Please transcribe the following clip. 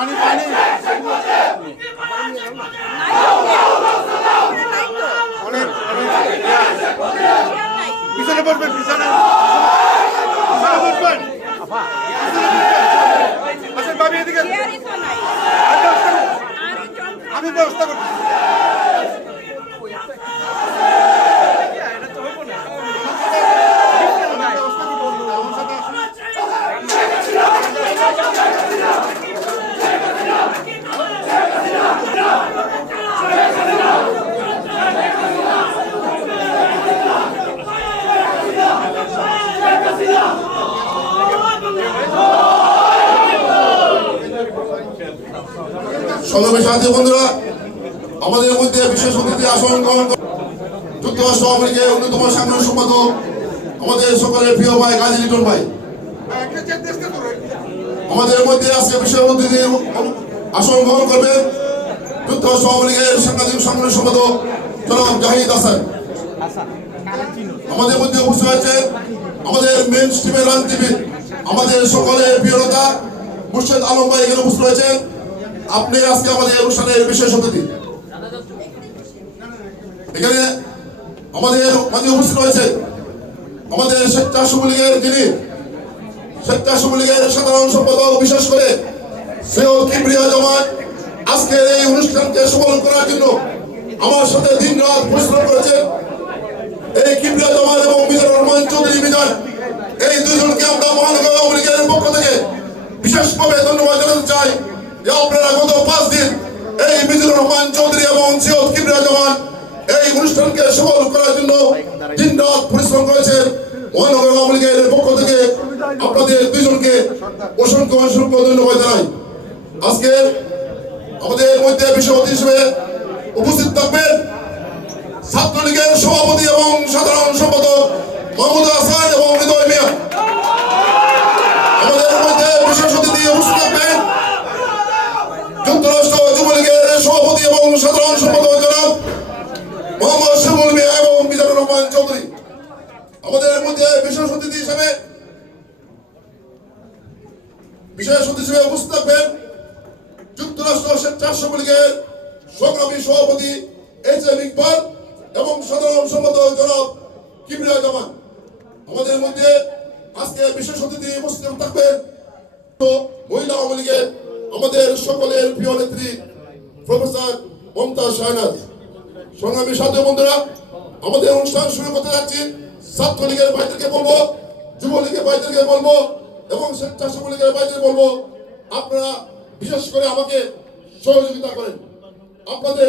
পানি পানি পিছনে বসবেন পিছনে বসবেন আসেন ভাবি এদিকে আমি ব্যবস্থা করছি সংগ্রামী সাথী বন্ধুরা, আমাদের মধ্যে বিশেষ অতিথি আসন গ্রহণ যুক্তরাষ্ট্র আমেরিকার অন্যতম সাংগঠনিক সম্পাদক আমাদের সকলের প্রিয় ভাই গাজী লিটন ভাই। আমাদের মধ্যে আজকে বিশেষ অতিথি আসন গ্রহণ করবেন যুক্তরাষ্ট্র আমেরিকার সাংগঠনিক সম্পাদক জনাব জাহিদ হাসান। আমাদের মধ্যে উপস্থিত হয়েছে আমাদের মেন স্ট্রিমের রাজনীতিবিদ আমাদের সকলের প্রিয় নেতা মুর্শেদ আলম ভাই এখানে উপস্থিত হয়েছেন। আপনি আজকে আমাদের অনুষ্ঠানের বিশেষ অতিথি। এখানে আমাদের মাঝে উপস্থিত রয়েছে আমাদের স্বেচ্ছাসেবক লীগের যিনি স্বেচ্ছাসেবক লীগের সাধারণ সম্পাদক, বিশেষ করে সৈয়দ কিবরিয়া জামান আজকের এই অনুষ্ঠানকে সফল করার জন্য আমার সাথে দিন রাত পরিশ্রম করেছেন। এই কিবরিয়া জামান এবং মিজানুর রহমান চৌধুরী মিজান, এই দুজনকে আমরা মহানগর আওয়ামী লীগের পক্ষ থেকে বিশেষভাবে ধন্যবাদ জানাতে চাই যে আপনারা গত 5 দিন এই মিজানুর রহমান চৌধুরী এবং সৈয়দ কিবরিয়া জামান এই অনুষ্ঠানকে সফল করার জন্য দিন রাত পরিশ্রম করেছেন। মহানগর আওয়ামী লীগের পক্ষ থেকে আপনাদের দুজনকে অসংখ্য অসংখ্য ধন্যবাদ জানাই। আজকে আমাদের মধ্যে বিশেষ অতিথি হিসেবে উপস্থিত থাকবেন ছাত্রলীগের সভাপতি এবং সাধারণ সম্পাদক মাহমুদ হাসান এবং হৃদয় মিয়া। আমাদের মধ্যে বিশেষ অতিথি উপস্থিত থাকবেন যুক্তরাষ্ট্র যুবলীগের সভাপতি এবং সাধারণ সম্পাদক জনাব মোহাম্মদ শিমুল মিয়া এবং মিজানুর রহমান চৌধুরী। আমাদের মধ্যে বিশেষ অতিথি হিসেবে উপস্থিত থাকবেন যুক্তরাষ্ট্র স্বেচ্ছাসেবক লীগের সংগ্রামী সভাপতি এইচ.এম. ইকবাল এবং সাধারণ সম্পাদক জনাব কিবরিয়া জামান। আমাদের মধ্যে আজকে বিশেষ অতিথি উপস্থিত থাকবেন মহিলা আওয়ামী লীগের আমাদের সকলের প্রিয় নেত্রী প্রফেসর মমতাজ শাহনাজ। সংগ্রামী সাথী বন্ধুরা, আমাদের অনুষ্ঠান শুরু করতে যাচ্ছি। ছাত্রলীগের ভাইদেরকে বলবো, যুবলীগের ভাইদেরকে বলবো এবং স্বেচ্ছাসেবক লীগের ভাইদের বলবো আপনারা বিশেষ করে আমাকে সহযোগিতা করেন। আপনাদের